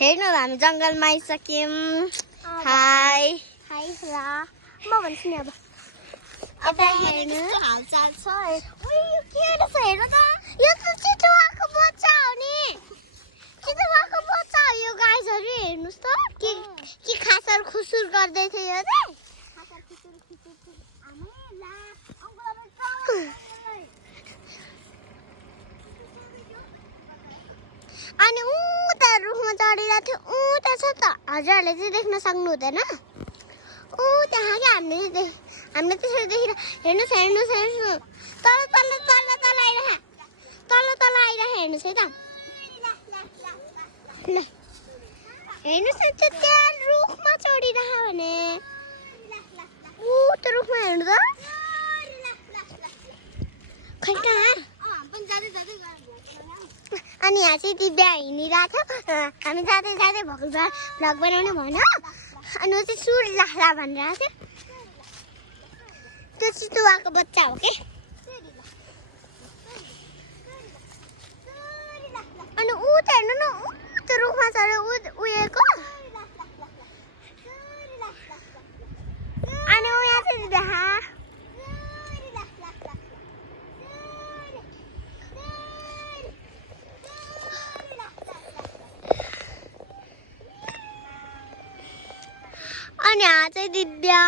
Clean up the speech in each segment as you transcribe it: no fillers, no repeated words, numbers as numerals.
हेर्नु हामी जङ्गलमा आइसक्यौँ। हाई हाई ल म भन्छु नि अब यता हेर्नु हालचाल छ। उयो यो के रहेछ हेर्नु त यो त चितुवाको बच्चा हो नि चितुवाको बच्चा हो यो गाइजहरू हेर्नुस् त के खासर खुसुर गर्दै थियो यो चाहिँ खासर खुसुर खुसुर आमा ला अंगला अनि उता रुखमा चढिरहेको थियो उता छ त हजुरहरूले चाहिँ देख्न सक्नु हुँदैन ऊ त्यहाँ क्या हामीले त्यसरी देखिरहेको हेर्नुहोस् हेर्नुहोस् हेर्नुहोस् तल तल तल तल आइरह हेर्नुहोस् है त ल हेर्नुहोस् न त्यो त्यहाँ रुखमा चढिरह भने ऊ त्यो रुखमा हेर्नु त खै कहाँ अनि यहाँ चाहिँ दिव्या हिँडिरहेको थियो हामी जाँदै जाँदै भ्लग बनाउने भन्यो अनि ऊ चाहिँ सुर लाख्ला भनिरहेको थियो त्यो चितुवाको बच्चा हो के अनि ऊ त हेर्नु न ऊ त्यो रुखमा चढ्यो उयोको अनि ऊ यहाँ चाहिँ देखा अनि यहाँ चाहिँ दिव्या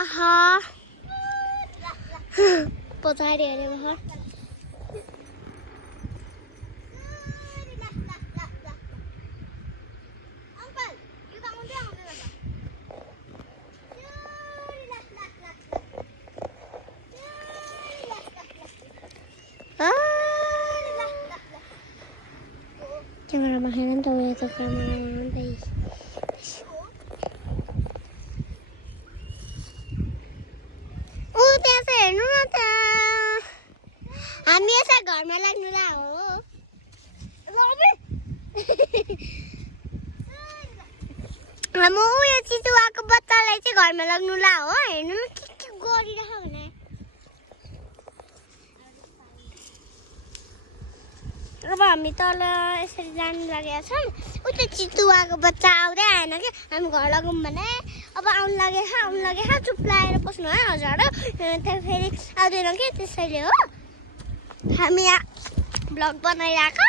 पछाडि हेऱ्यो भर क्यामेरामा हेर नि त उयो त क्यामेरामा हेर्नु न त हामी यसो घरमा लाग्नु ला हो हम उयो चितुवाको बच्चालाई चाहिँ घरमा लाग्नु ला हो हेर्नु न के गरिरह भने अब हामी तल यसरी जानु लागेका छौँ उता चितुवाको बच्चा आउँदै आएन कि हामी घर लगौँ भने अब आउनु लागेको चुप लागेर बस्नु है हजुर त्यहाँ फेरि आउँदैन कि त्यसैले हो हामी यहाँ भ्लग बनाइरहेको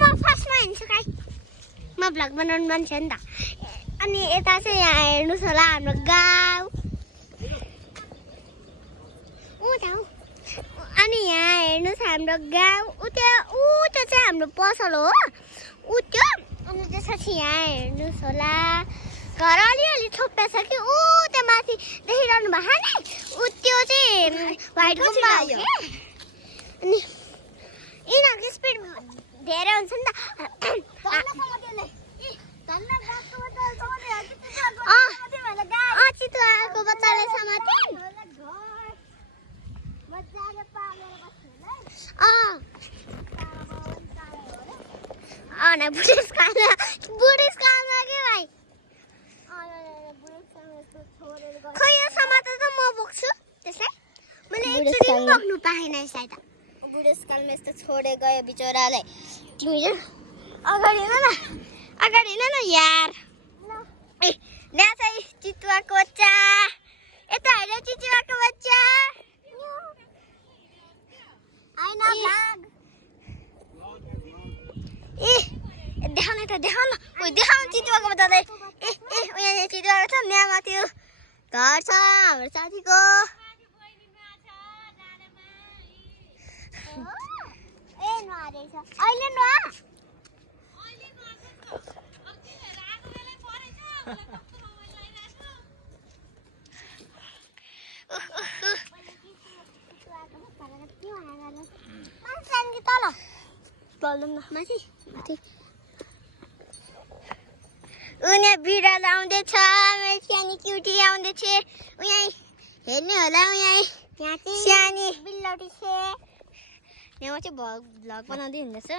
म फर्स्टमा हिँड्छु काहीँ म भ्लग बनाउनु मान्छे हो नि त अनि यता चाहिँ यहाँ हेर्नुहोस् होला हाम्रो गाउँ अनि यहाँ हेर्नुहोस् हाम्रो गाउँ त्यो चाहिँ हाम्रो पसल हो त्यो अनि त्यसपछि यहाँ हेर्नुहोस् होला घर अलिअलि छोप्या छ कि त्यो माथि देखिरहनु भएको नि त्यो चाहिँ व्हाइट गुम्बा हो कि अनि यिनीहरूको स्पिड धेरै हुन्छ नि त चितुवाको बच्चाले समाते बुढेसकालमा के भाइ खै यो समाते त म बोक्छु त्यसलाई मैले एकचोटि पनि बोक्नु पाएन सायद बुढेसकालमा यस्तो छोडे गयो बिचरालाई तिमी अगाडि हिँड न यार ए यहाँ चाहिँ चितुवाको बच्चा यता हेर चितुवाको बच्चा ए देखाउन त देखाउन चितुवाको बच्चालाई ए यहाँ चितुवाको छ यहाँ त्यो घर छ हाम्रो साथीको अहिले नुहा उनी बिरालो आउँदैछ मेरो सानी क्युटी आउँदैछ उहाँ हेर्ने होला उहाँ सानी बिल्लौटी छ यहाँ चाहिँ भ्लग बनाउँदै हुँदैछ